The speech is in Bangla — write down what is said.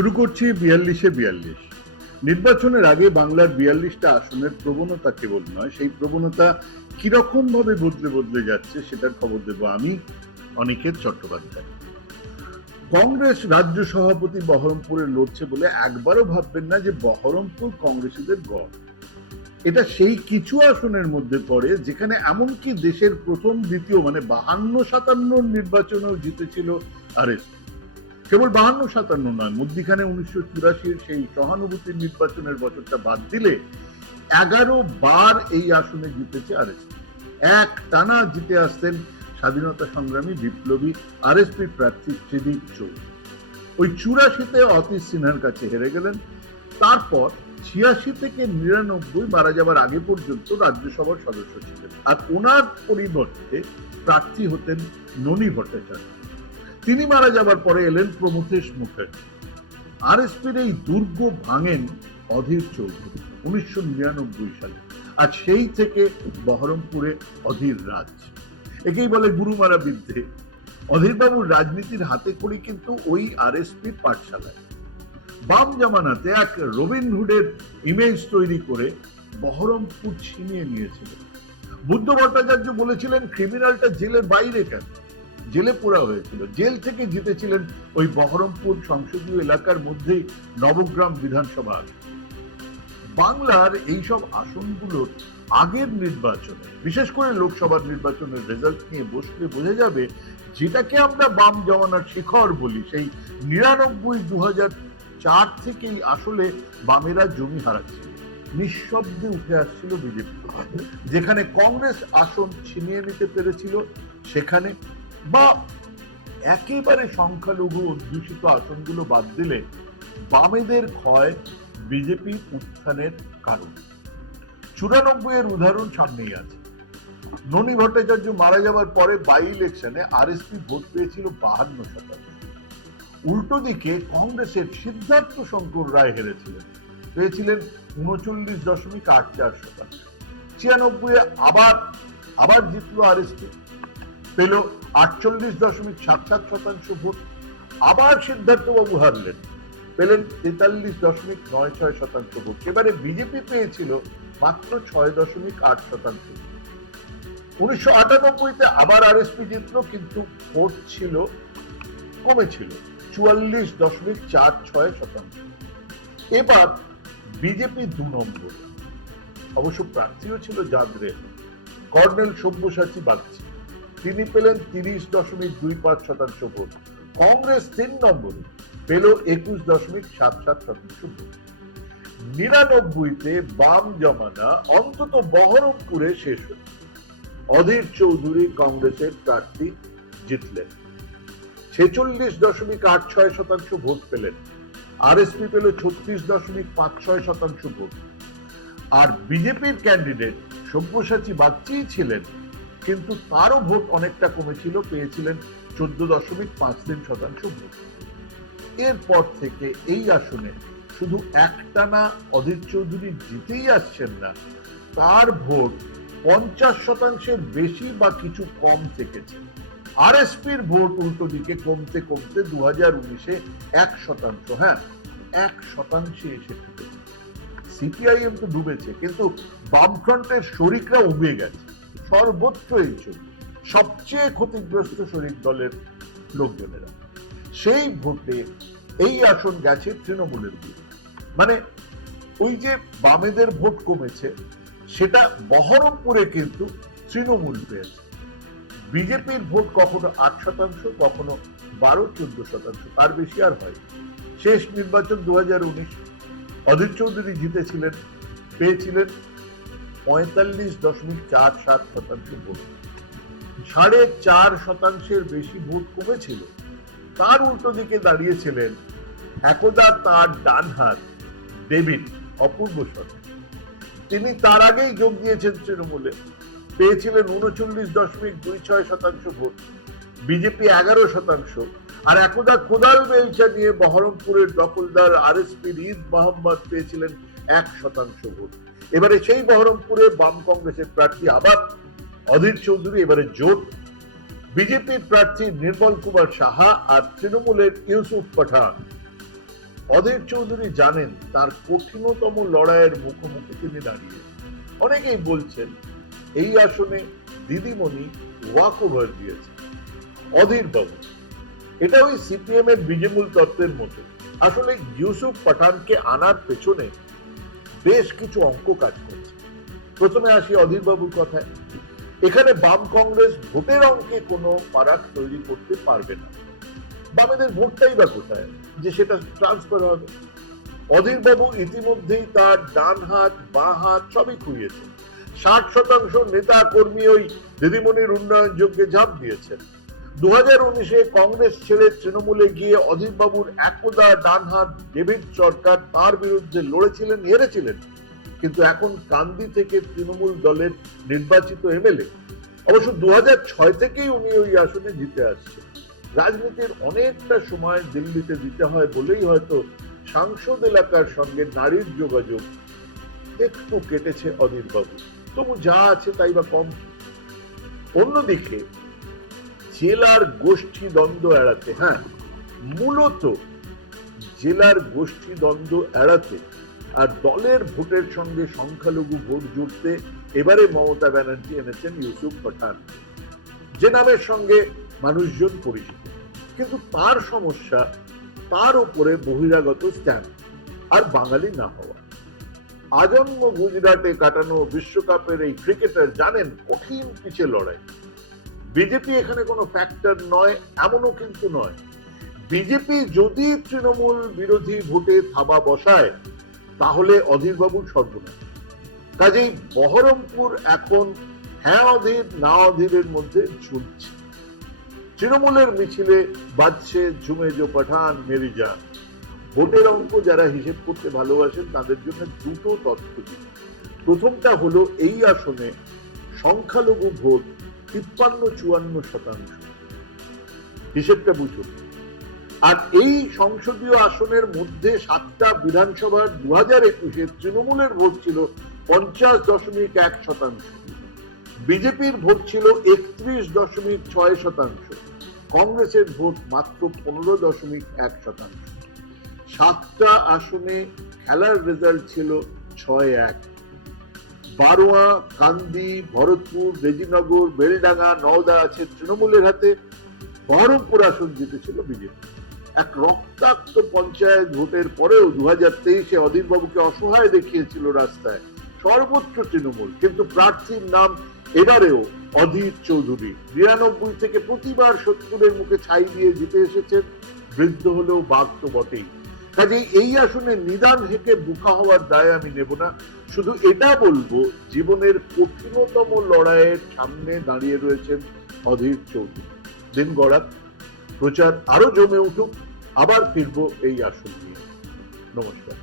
শুরু করছি ৪২-এ ৪২। নির্বাচনের আগে বাংলার ৪২টা আসনের প্রবণতা কেবল নয়, সেই প্রবণতা কিরকম ভাবে বদলে বদলে যাচ্ছে সেটার খবর দেব আমি, অনিকেত চট্টোপাধ্যায়। কংগ্রেস রাজ্য সভাপতি বহরমপুরে লড়ছে বলে একবারও ভাববেন না যে বহরমপুর কংগ্রেসীদের গড়। এটা সেই কিছু আসনের মধ্যে পড়ে যেখানে এমনকি দেশের প্রথম দ্বিতীয় মানে ৫২-৫৭ নির্বাচনেও জিতেছিল আরএসপি। কেবল ৫২-৫৭ নয়, মধ্যিখানে ১৯৮৪-এর সেই সহানুভূতির নির্বাচনের বছরটা বাদ দিলে ১১ বার এই আসনে জিতেছে আরএসপি। এক টানা জিতে আসতেন স্বাধীনতা সংগ্রামী বিপ্লবী আরএসপি প্রার্থী ত্রিদীপ চৌধুরী। ওই ৮৪-তে অতীশ সিনহার কাছে হেরে গেলেন। তারপর ৮৬ থেকে ৯৯ মারা যাবার আগে পর্যন্ত রাজ্যসভার সদস্য ছিলেন, আর ওনার পরিবর্তে প্রার্থী হতেন ননী ভট্টাচার্য। তিনি মারা যাবার পরে এলেন প্রমথেশ মুখার্জি। আরএসপির এই দুর্গ ভাঙেন অধীর চৌধুরী ১৯৯৯ সালে, আর সেই থেকে বহরমপুরে অধীর রাজ। একেই বলে গুরুমারা বিদ্যে। অধীরবাবুর রাজনীতির হাতে খড়ি কিন্তু ওই আরএসপির পাঠশালায়। বাম জামানাতে এক রবিনহুডের ইমেজ তৈরি করে বহরমপুর ছিনিয়ে নিয়েছিল। বুদ্ধ ভট্টাচার্য বলেছিলেন ক্রিমিনালটা জেলের বাইরে কেন, জেলে পোড়া হয়েছিল। জেল থেকে জিতেছিলেন ওই বহরমপুর সংসদীয় এলাকার মধ্যেই নবগ্রাম বিধানসভা। বাংলার এইসব আসনগুলোর আগের নির্বাচনে, বিশেষ করে লোকসভার নির্বাচনের রেজাল্ট নিয়ে বসলে বোঝা যাবে যেটাকে আমরা বাম জমানার শিখর বলি, সেই ৯৯-২০০৪ থেকেই আসলে বামেরা জমি হারাচ্ছে। নিঃশব্দে উঠে আসছিল বিজেপি। যেখানে কংগ্রেস আসন ছিনিয়ে নিতে পেরেছিল সেখানে, বা একেবারে সংখ্যালঘু অধ্যুষিত আসনগুলো বাদ দিলে বামেদের ক্ষয় বিজেপি উত্থানের কারণ। ৯৪-এর উদাহরণ সামনেই আছে। ননী ভট্টাচার্য মারা যাবার পরে বাই ইলেকশনে আরএসপি ভোট পেয়েছিল ৫২%। উল্টো দিকে কংগ্রেসের সিদ্ধার্থ শঙ্কর রায় হেরেছিলেন, পেয়েছিলেন ৩৯.৮৪%। ৯৬-এ আবার জিতলো আরএসপি, পেল ৪৮.৭৭% ভোট। আবার সিদ্ধার্থবাবু হারলেন, পেলেন ৪৩.৯৬% ভোট। এবারে বিজেপি পেয়েছিল মাত্র ৬.৮%। ১৯৯৮-তে আবার আরএসপি জিতলো, কিন্তু ভোট ছিল কমেছিল ৪৪.৪৬%। এবার বিজেপি ২ নম্বর, অবশ্য প্রার্থীও ছিল জাদরে, কর্নেল সব্যসাচী বাগচি। তিনি পেলেন ৩০.২৫% ভোট। কংগ্রেস ৩ নম্বরে, পেল ২১.৭৭% ভোট। ৯৯-তে বাম জমানা অন্তত বহরমপুরে শেষ হল। অধীর চৌধুরী কংগ্রেসের প্রার্থী জিতলেন, ৪৬.৮৬% ভোট পেলেন। আরএসপি পেল ৩৬.৫৬% ভোট। আর বিজেপির ক্যান্ডিডেট সব্যসাচী বাগচি ছিলেন, কিন্তু তারও ভোট অনেকটা কমেছিল, পেয়েছিলেন ১৪.৫৩% ভোট। এরপর থেকে এই আসনে শুধু একটানা অধীর চৌধুরী জিতেই আসছেন না, তার ভোট ৫০%-এর বেশি বা কিছু কম থেকেছে। আরএসপির ভোট উল্টো দিকে কমতে কমতে ২০১৯-এ ১%, হ্যাঁ ১% এসে ঠেকেছে। সিপিআইএম তো ডুবেছে, কিন্তু বামফ্রন্টের শরিকরা উবে গেছে। সর্বত্র এই ছবি, সবচেয়ে ক্ষতিগ্রস্ত শরিক দলের লোকজনেরা। সেই ভোটে এই আসন গেছে তৃণমূলের দিকে। মানে ওই যে বামেদের ভোট কমেছে, সেটা বহরমপুরে কিন্তু তৃণমূল পেয়েছে। বিজেপির ভোট কখনো ৮%, কখনো ১২-১৪%, তার বেশি আর হয়। শেষ নির্বাচন ২০১৯, অধীর চৌধুরী জিতেছিলেন, পেয়েছিলেন ৪৫.৪৭% ভোট। ৪.৫%-এর বেশি ভোট কমেছিল। তার উল্টো দিকে দাঁড়িয়েছিলেন একদা তার ডান হাত ডেভিড অপূর্ব সরকার। তিনি তার আগেই যোগ দিয়েছেন তৃণমূলে, পেয়েছিলেন ৩৯.২৬% ভোট। বিজেপি ১১%, আর একদা কোদাল বেলচা নিয়ে বহরমপুরের দখলদার আরএসপির ঈদ মোহাম্মদ পেয়েছিলেন ১% ভোট। এবারে সেই বহরমপুরে বাম কংগ্রেসের প্রার্থী আবার অধীর চৌধুরী। এবারে জোট বিজেপির প্রার্থী নির্মল কুমার সাহা আর তৃণমূলের ইউসুফ পাঠান। অধীর চৌধুরী জানেন তার কঠিনতম লড়াইয়ের মুখোমুখি তিনি দাঁড়িয়ে। অনেকেই বলছেন এই আসনে দিদিমণি ওয়াক ওভার দিয়েছে অধীর বাবু। এটা ওই সিপিএম এর বীজমূল তত্ত্বের মতো। আসলে ইউসুফ পাঠানকে আনার পেছনে বেশ কিছু অঙ্ক কাজ করছে। প্রথমে আসি অধীর বাবুর কথায়। এখানে বাম কংগ্রেস ভোটের অঙ্কে কোনো ফারাক তৈরি করতে পারবে না। বামেদের ভোটটাই বা কোথায় যে সেটা ট্রান্সফার হবে? অধীর বাবু ইতিমধ্যেই তার ডান হাত বাঁ হাত সবই খুইয়েছে। 60% নেতা কর্মী ওই দিদিমণির উন্নয়ন যজ্ঞে ঝাঁপ দিয়েছেন। 2019-এ কংগ্রেস ছেড়ে তৃণমূলে গিয়ে অধীর বাবুর একদা ডান হাত ডেভিড সরকার তার বিরুদ্ধে লড়েছিলেন, হেরেছিলেন, কিন্তু এখন কান্দি থেকে তৃণমূল দলের নির্বাচিত এমএলএ। অবশ্য 2006 থেকেই উনি ওই আসনে জিতে আসছেন। রাজনীতির অনেকটা সময় দিল্লিতে দিতে হয় বলেই হয়তো সাংসদ এলাকার সঙ্গে নারীর যোগাযোগ একটু কেটেছে অধীর বাবু। তবু যা আছে তাই বা কম। অন্যদিকে জেলার গোষ্ঠী দ্বন্দ্ব এড়াতে, মূলত জেলার গোষ্ঠী দ্বন্দ্ব এড়াতে আর দলের ভোটের সঙ্গে সংখ্যালঘু ভোট জুড়তে এবারে মমতা ব্যানার্জি এনেছেন ইউসুফ পাঠান, যে নামের সঙ্গে মানুষজন পরিচিত। কিন্তু তার সমস্যা তার উপরে বহিরাগত স্ট্যাম্প আর বাঙালি না হওয়া। আজন্ম গুজরাটে কাটানো বিশ্বকাপের এই ক্রিকেটার জানেন কঠিন পিচে লড়াই। বিজেপি এখানে কোনো ফ্যাক্টর নয় এমনও কিন্তু নয়। বিজেপি যদি তৃণমূল বিরোধী ভোটে থাবা বসায় তাহলে অধীর বাবুর সর্বনাশ। কাজেই বহরমপুর এখন হ্যাঁ অধীর না অধীরের মধ্যে ঝুলছে। তৃণমূলের মিছিলে বাজছে ঝুমেজো পাঠান মেরি জান। ভোটের অঙ্ক যারা হিসেব করতে ভালোবাসেন তাদের জন্য দুটো তথ্য দিই। প্রথমটা হলো এই আসনে সংখ্যালঘু ভোট 53-54%। হিসেবটা বুঝুন। আর এই সংসদীয় আসনের মধ্যে 7টা বিধানসভার 2021-এ তৃণমূলের ভোট ছিল 50.1%, বিজেপির ভোট ছিল 31.6%, কংগ্রেসের ভোট মাত্র 15.1%। 7টা আসনে খেলার রেজাল্ট ছিল 6-1। বারোয়া, কান্দি, ভরতপুর, রেজিনগর, বেলডাঙ্গা, নওদা আছে তৃণমূলের হাতে। বহরমপুর আসন জিতেছিল বিজেপি। এক রক্তাক্ত পঞ্চায়েত ভোটের পরেও 2023-এ অধীর বাবুকে অসহায় দেখিয়েছিল রাস্তায় সর্বোচ্চ তৃণমূল, কিন্তু প্রার্থীর নাম এবারেও অধীর চৌধুরী। 92 থেকে প্রতিবার 70-এর মুখে ছাই দিয়ে জিতে এসেছেন। বৃদ্ধ হলেও বাঘ তো বটেই। কাজেই এই আসনে নিদান হেঁকে বোকা হওয়ার দায় আমি নেব না। শুধু এটা বলবো জীবনের কঠিনতম লড়াইয়ের সামনে দাঁড়িয়ে রয়েছেন অধীর চৌধুরী। দিন গড়াক, প্রচার আরো জমে উঠুক, আবার ফিরবো এই আসন নিয়ে। নমস্কার।